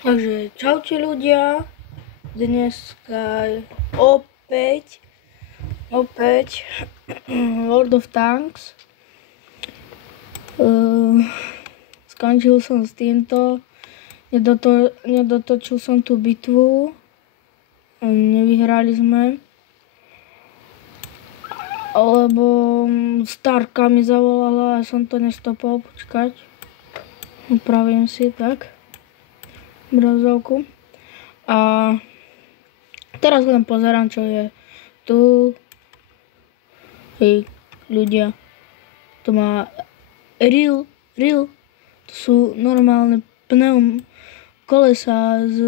Takže čaute ľudia, dneska opäť World of Tanks. Skončil som s týmto, nedotočil som tú bitvu, nevyhrali sme, lebo Starka mi zavolala a som to nestopol, počkať, upravím si tak obrazovku. A teraz len pozerám, čo je tu. Hej, ľudia, to má real, to sú normálne kolesa z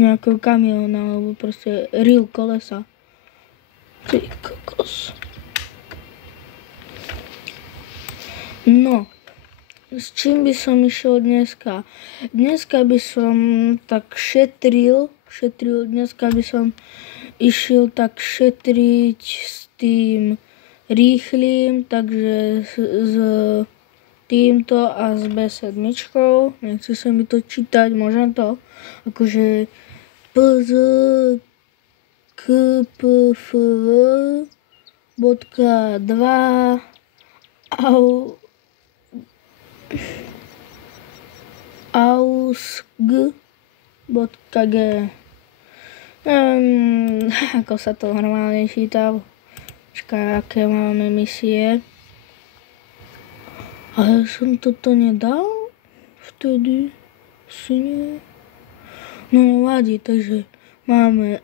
nejakého kamióna, alebo proste real kolesa. Ty kokos. No, s čím by som išiel dneska? Dneska by som tak šetril, dneska by som išiel tak šetriť s tým rýchlým, takže s týmto a s B7. Nechce sa mi to čítať, môžem to? Akože PZ KPFV .2 ausg.g. Ako sa to normálne číta. Počkaj, aké máme misie. Ale som toto nedal vtedy. Si nie. No nevadí, takže máme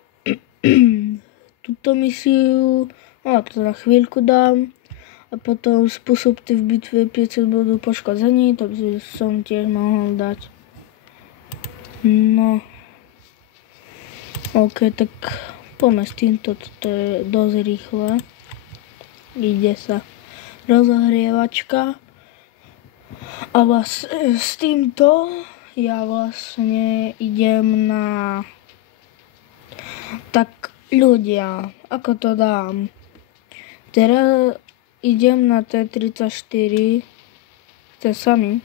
túto misiu. No to za chvíľku dám. A potom spôsob v bitve 500 budú poškodzení, to by som tiež mohol dať. No. OK, tak poďme s týmto, toto je dosť rýchle. Ide sa rozohrievačka. A s týmto ja vlastne idem na... Tak ľudia, ako to dám? Teraz idem na T-34, chce sa mi,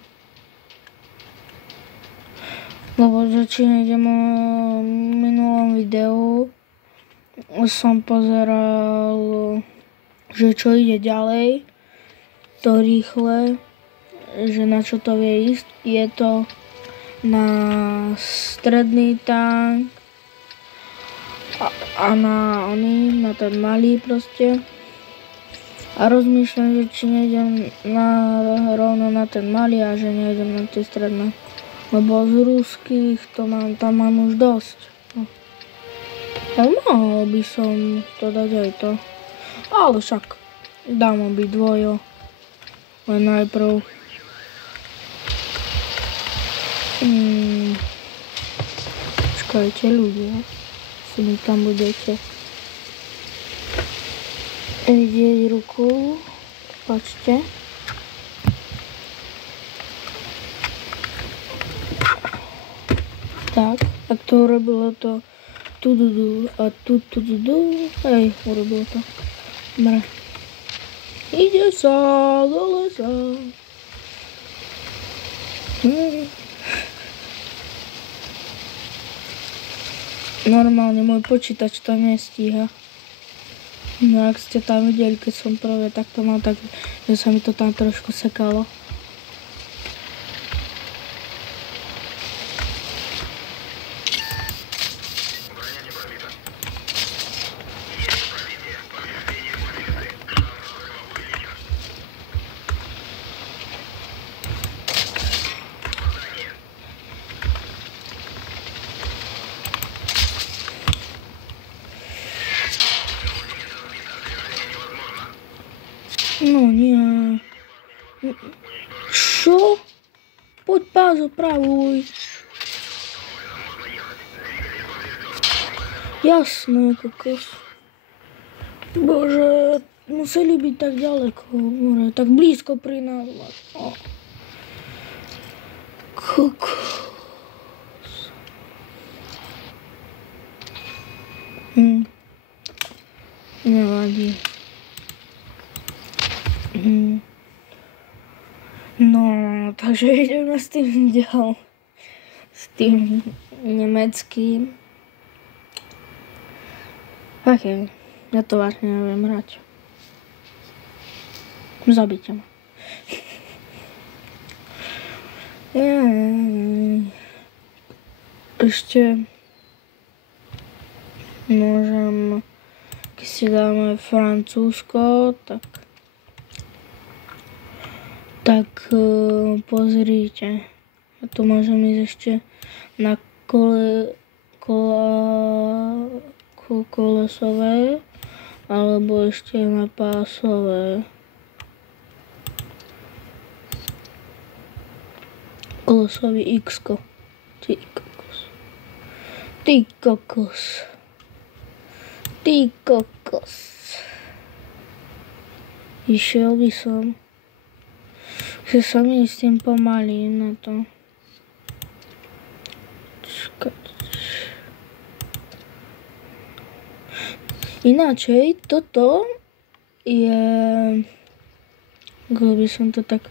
lebo začínam idem o minulom videu, som pozeral, že čo ide ďalej, to rýchle, že na čo to vie ísť, je to na stredný tank a na ten malý proste. A rozmýšľam, že či nejdem rovno na ten malý a že nejdem na tie stredné. Lebo z ruských tam mám už dosť. No. Ale mohol by som to dať aj to. Ale však dám obidvojo. Len najprv. Počkajte ľudia. Si mi tam budete vidieť ruku, počte. Tak, ak to urobilo to tududu a tududu, hej, urobilo to. Dobre. Ide sa do lesa. Normálne môj počítač to nestíha. No ak ste tam videli, keď som prvé takto mal, tak že sa mi to tam trošku sekalo. No nie. Čo? Poď pás, opravuj. Jasné, kokos. Bože, museli byť tak ďaleko. Tak blízko pri nás. Kokos. Nevadí. No, takže ideme s tým ďalej. s tým nemeckým. Ok, ja to vážne neviem hrať. Zabite ma. Ešte môžem, keď si dáme Francúzsko, tak pozrite. A tu môžem ísť ešte na kolesové, alebo ešte na pásové. Kolosový X-ko. Ty kokos. Ty kokos. Ty kokos. Išiel by som. Že sa mi s tým pomalím na to. Ináčej, toto je, ako by som to tak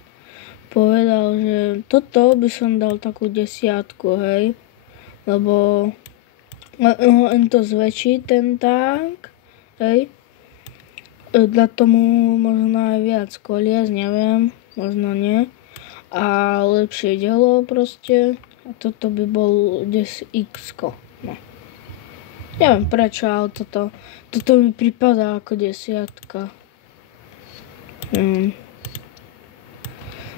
povedal, že toto by som dal takú 10, hej, lebo len to zväčší ten tank, hej, dá tomu možno aj viac kolies, neviem, možno nie, a lepšie dielo proste, a toto by bol 10X-ko, no. Neviem prečo, ale toto mi pripadá ako 10.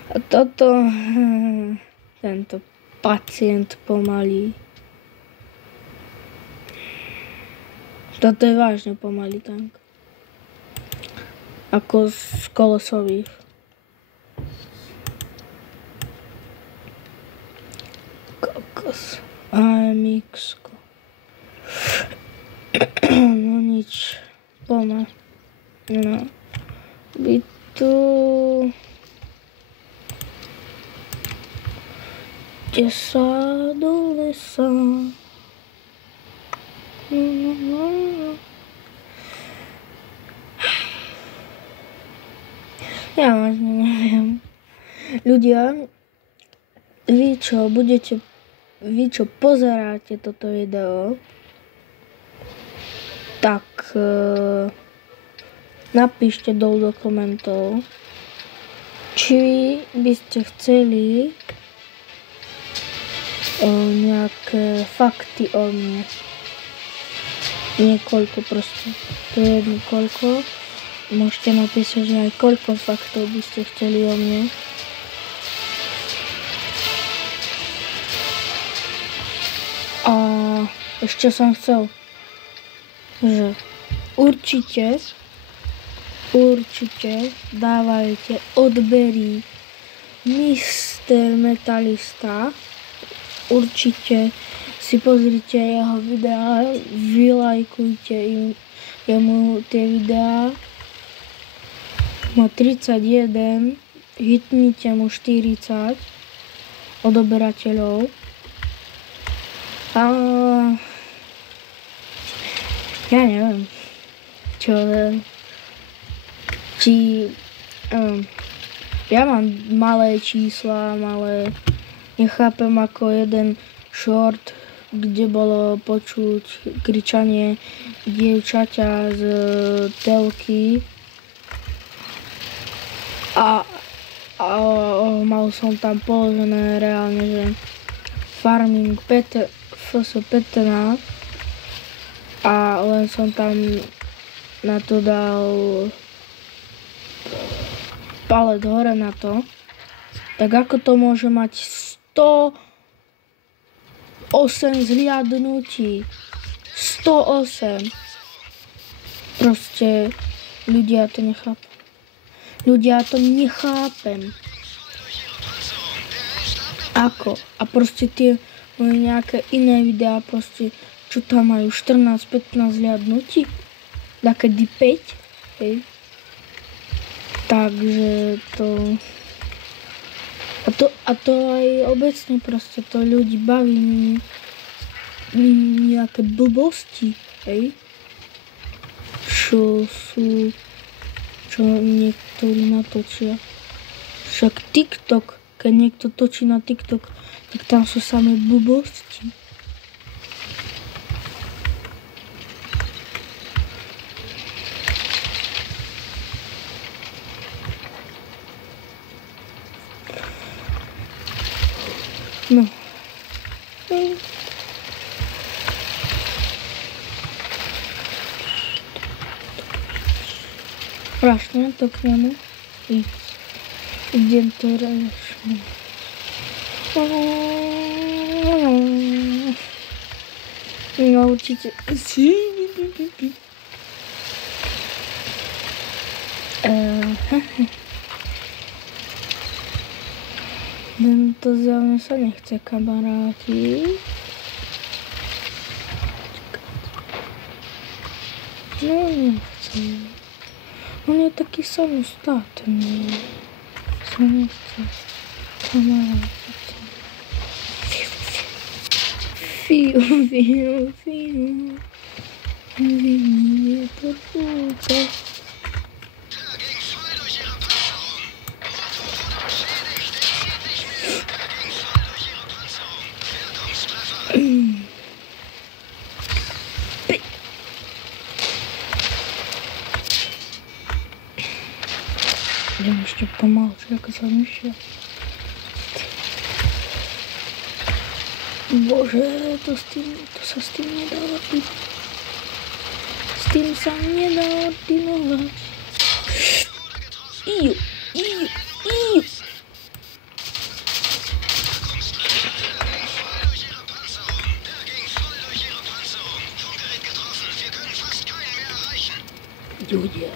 A toto, tento pacient pomalý. Toto je vážne pomalý tank. Ako z kolosových. Kokos. AMX-ko. No nič. Poďme. No. Byť tu. Kde sa do lesa. Ja možno neviem. Ľudia, vy čo pozeráte toto video, tak napíšte dolu do komentov, či by ste chceli nejaké fakty o mne. Niekoľko proste. To je jedno koľko. Môžete napísať, že aj koľko faktov by ste chceli o mne. A ešte som chcel, že určite dávajte odbery Mr. Metalista. Určite si pozrite jeho videá, vylajkujte jemu tie videá. Má 31, hitnite mu 40 odoberateľov. A ja neviem, ja mám malé čísla, nechápem ako jeden short, kde bolo počuť kričanie dievčaťa z telky a mal som tam položené reálne, že farming FS15 a len som tam na to dal palec hore na to, tak ako to môže mať 108 zhliadnutí. 108. Proste ľudia to nechápem. Ako? A proste tie moje nejaké iné videá, proste, čo tam majú 14-15 zhliadnutí. Takedy 5. Hej. Takže to... A to aj obecne proste to ľudí baví nejaké blbosti, hej? Čo niektorí natočia. Však TikTok, keď niekto točí na TikTok, tak tam sú samé blbosti. No. Rašne to k nemu. Idem to rašne. No určite. Tento zjavne sa nechce kamaráti. No nechce. On je taký samostatný. Sa nechce kamarátiť. Fiu. Je to fúka. Idem ešte pomalšie, ako sa myšia. Bože, to sa s tým nedá robiť. S tým sa nedá ordinovať. Iu. Ľudia.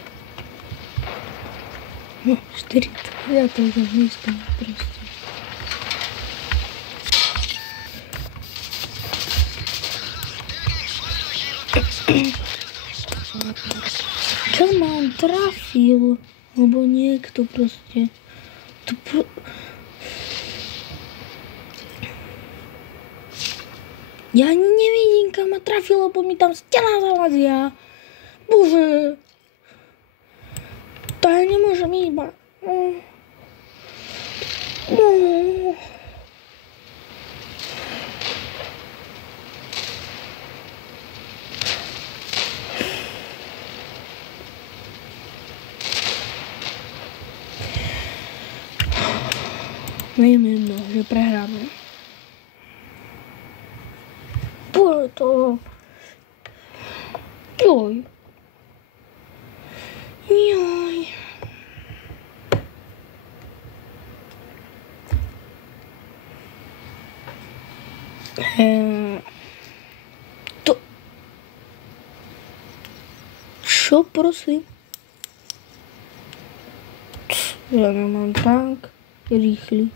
No, 4 ja to už nízko proste. Čo ma on trafil? Lebo niekto proste. Ja ani nevidím, kam ma trafil, lebo mi tam stena zalazia. Bože. To ja nemôžem iba. Viem jedno, že prehráme. Bože to. Joj. To. Čo prosím? Ja nemám tank. Rýchly.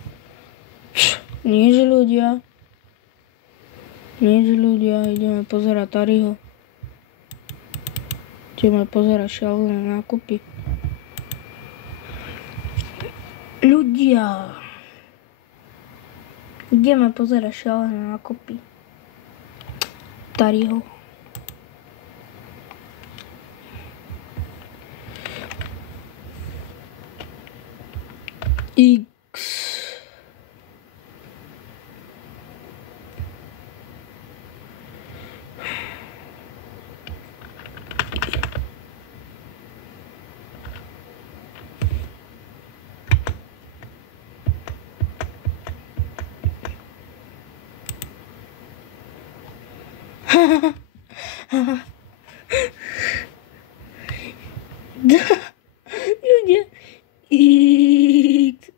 Nieže ľudia, ideme pozerať Tariho. Ideme pozerať šialené nákupy. Ľudia, ideme pozerať šialené nákupy. Tariho. X. Ľudia. X.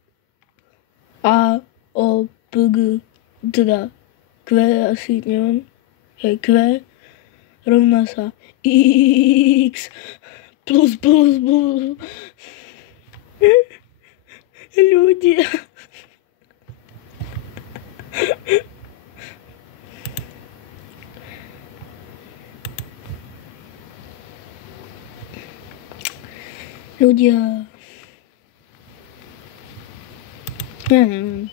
A, O, P, G, teda Q asi neviem. Q rovná sa X plus. Ľudia. Ľudia. Ja neviem.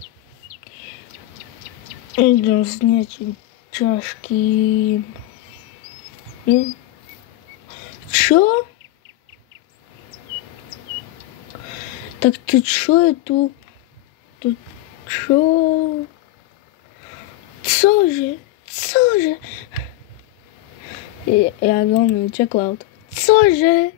Idem s niečím ťažkým. Nie? Čo? Tak to čo je tu? Čo? Cože? Cože? Jak on čeklaut. Cože?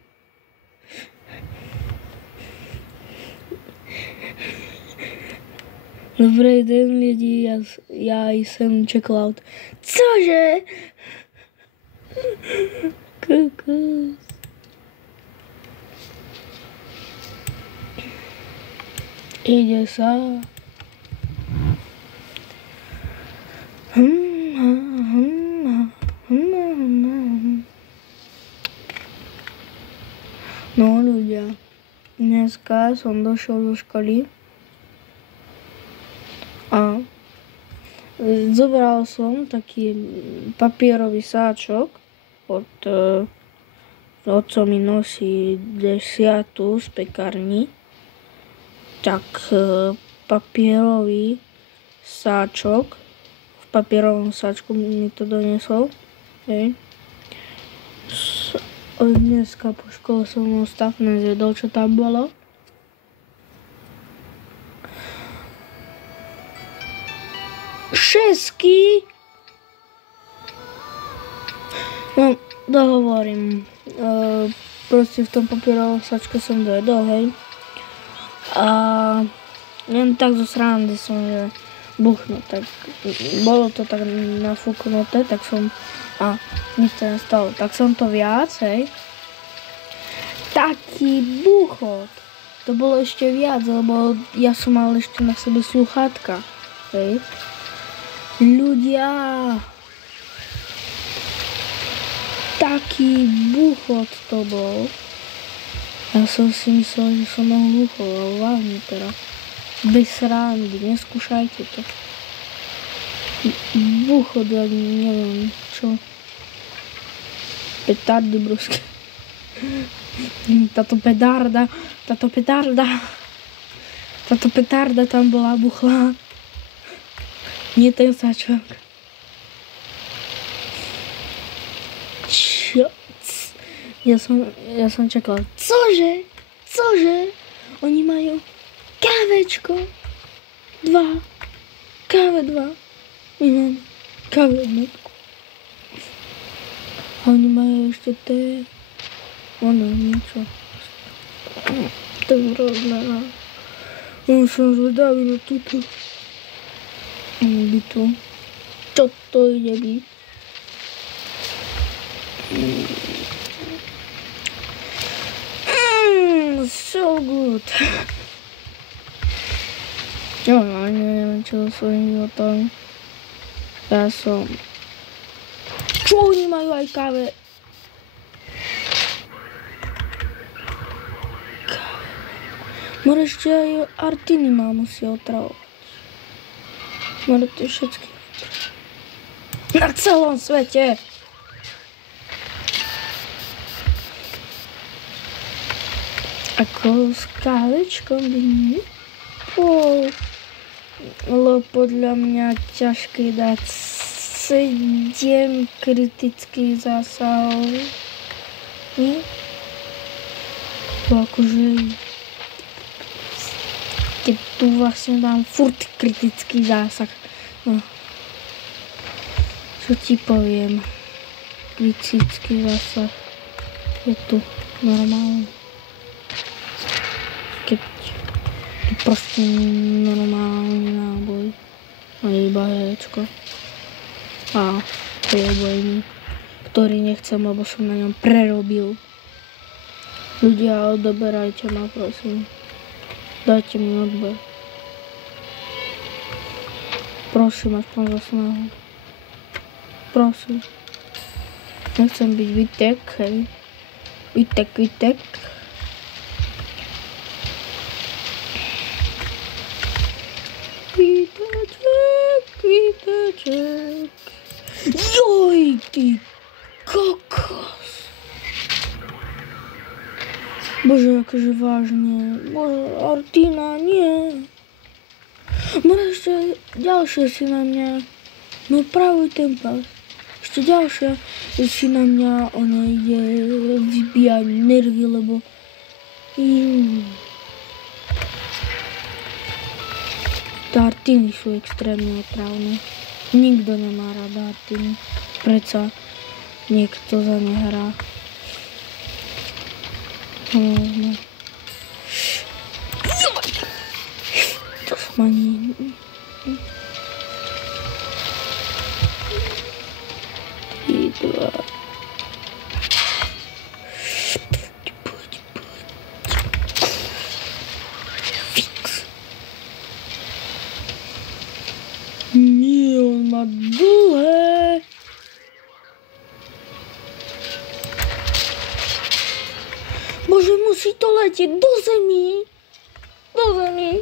Dobrý den lidi, já jsem čeklaut. Cože? Kokos. Ide sa. No ľudia, dneska som došiel do školy a zobral som taký papierový sáčok od otco mi nosí 10 z pekárni, tak papierový sáčok, v papierovom sáčku mi to donesol, hej. Dneska po škole som stav nezjedol, čo tam bolo. Šesky! No, dohovorím. Proste v tom papierovom sačke som dojedol, hej. A len tak zo srandy som, že buchnu, tak bolo to tak nafúknuté, tak som a nič sa nestalo. Tak som to viac, hej. Taký buchot. To bolo ešte viac, lebo ja som mal ešte na sebe sluchátka, hej. Ľudia, taký buchot to bol. Ja som si myslel, že som hluchol, ale vážne teraz. Bez srandy, neskúšajte to. Buchot, ja neviem čo. Petardy brusky. Táto petarda tam bola buchla. Nie ten sačok. Čo? Ja som čakal. Cože? Oni majú kávečko. 2. Káve 2. My mám káve 1. A oni majú ešte té. Ono, niečo. To je hrozné. Ja som zvedavý na túto bytu. Čo to ide byť? So good. Ja neviem, čo so svojím životom. Ja som... Čo oni majú aj káve? More ešte aj Artiny ma musí otravovať. More to všetky. Na celom svete. Ako s kávečkom by nebol. Ale podľa mňa ťažké dať 7 kritických zásahov. Nie? To akože... Keď tu vlastne dám furt kritický zásah. No. Čo ti poviem? Kritický zásah je tu normálne. Keď je proste normálny náboj. A iba hečko. A to je obojný, ktorý nechcem, lebo som na ňom prerobil. Ľudia, odoberajte ma, prosím. Dajte mi odber. Prosím, aspoň za snahu. Prosím. Nechcem byť Vitek, hej. Vitek. Viteček. Joj, ty kokos. Bože, akože vážne. Bože, Artina, nie. Môže ešte ďalšie si na mňa. No pravuj ten pás. Ešte ďalšia si na mňa, ona ide vybíjať nervy, lebo... Tá Artiny sú extrémne otrávne. Nikto nemá rada Artiny. Preca niekto za ne hrá. To som ani... Nie, on má dlhé. Bože, musí to letieť do zemi. Do zemi.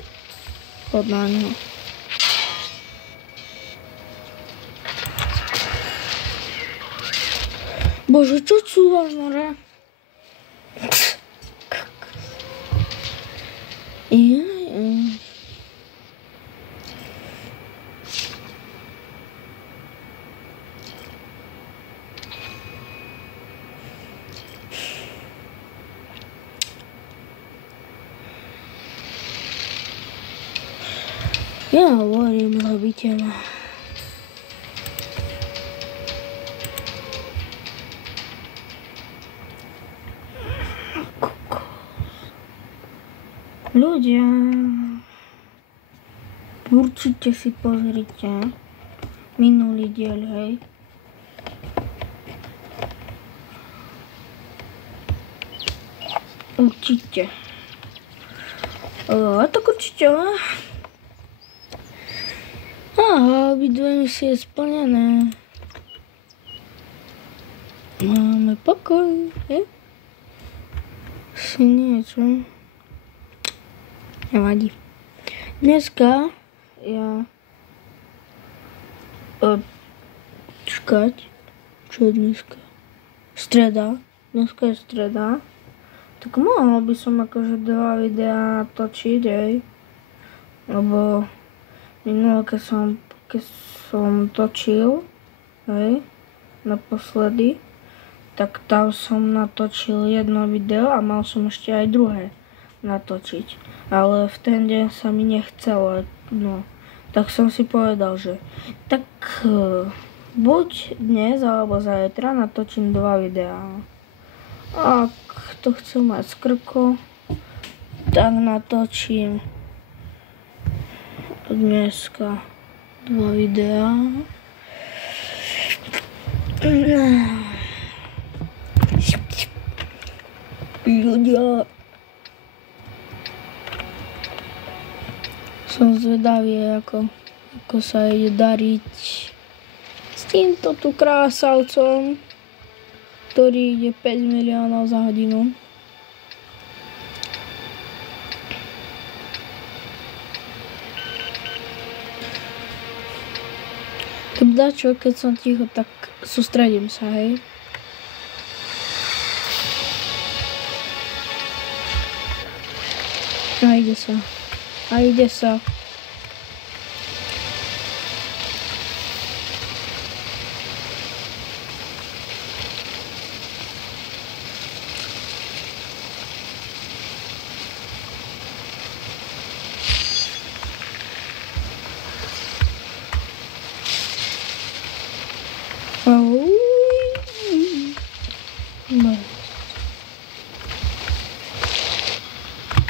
Chod na ňo. Bože, čo cúvaš, more? Ja hovorím, zabite ma. Ľudia, určite si pozrite minulý diel, hej. Určite. Tak určite. Aha, obidve misie je splnené. Máme pokoj, hej. Si niečo. Nevadí. Dneska ja... Čakať. Čo je dneska? Streda. Dneska je streda. Tak mohol by som akože 2 videá točiť, hej. Lebo minulé, keď som točil, hej, naposledy, tak tam som natočil jedno video a mal som ešte aj druhé natočiť. Ale v ten deň sa mi nechcelo, no. Tak som si povedal, že tak buď dnes alebo zajtra natočím 2 videá. Ak to chcem mať skrko, tak natočím dneska 2 videá. Ľudia, som zvedavý, ako sa ide dariť s týmto tu krásavcom, ktorý ide 5 miliónov za hodinu. Dačo, keď som ticho, tak sústredím sa, hej. A ide sa. A ide sa.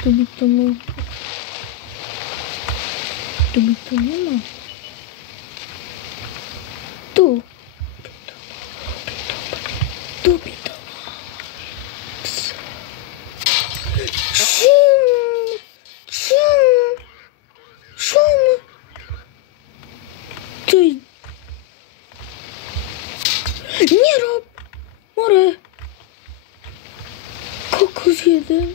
Tu by to nemá. Tu by to malo. Čím? Ty. Nerob, more. Kokos jeden.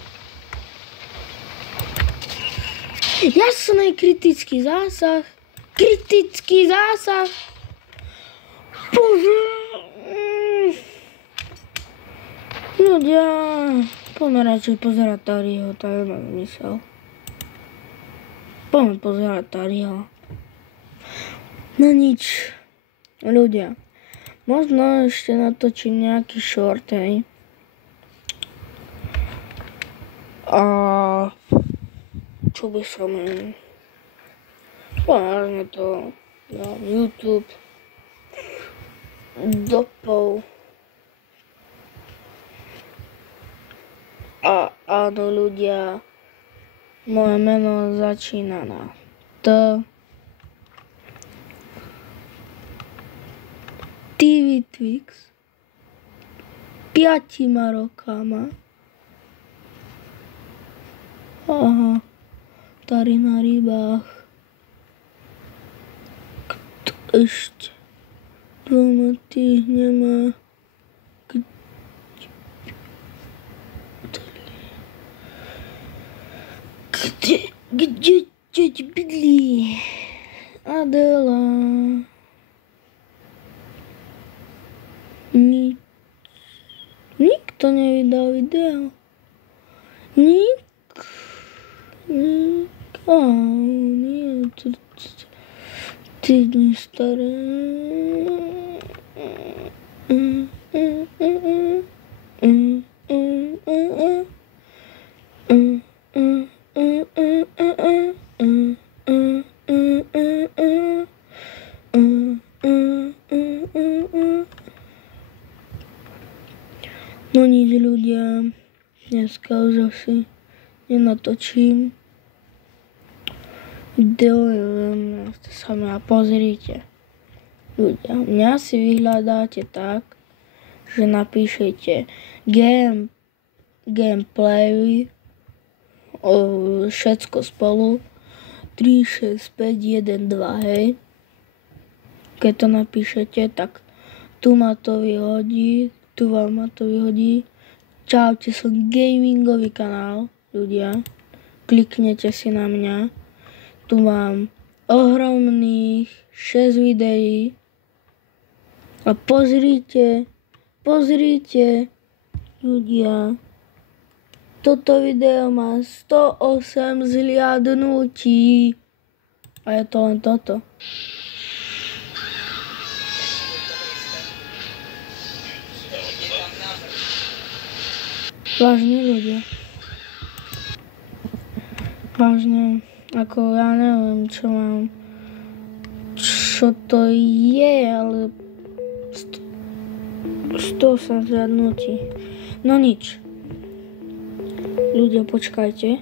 Jasný kritický zásah. Kritický zásah. Bože. Ľudia, poďme radšej pozerať Tariho, to je mám mysel. Poďme pozerať Tariho. No nič. Ľudia, možno ešte natočím nejaký short, hej. A čo by som... Pomerne to na YouTube dopol. A áno ľudia, moje meno začína na T. TV Twix 5 rokama. Aha, tady na rybách. Kto ešte 2 týždňama? Kde teď bydlí? Adela. Nikto nevydal video. Nie, to týdny staré. No nič ľudia, dneska už asi nenatočím video, sa mňa pozrite. Ľudia, mňa si vyhľadáte tak, že napíšete gameplay, všetko spolu, 3, 6, 5, 1, 2, hej. Keď to napíšete, tak tu ma to vyhodí, tu vám ma to vyhodí. Čaute, som gamingový kanál, ľudia. Kliknete si na mňa. Tu mám ohromných 6 videí. A pozrite, ľudia. Toto video má 108 zhliadnutí. A je to len toto. Vážne ľudia. Vážne, ako ja neviem, čo to je, ale 108 zhliadnutí. No nič. Ľudia, počkajte.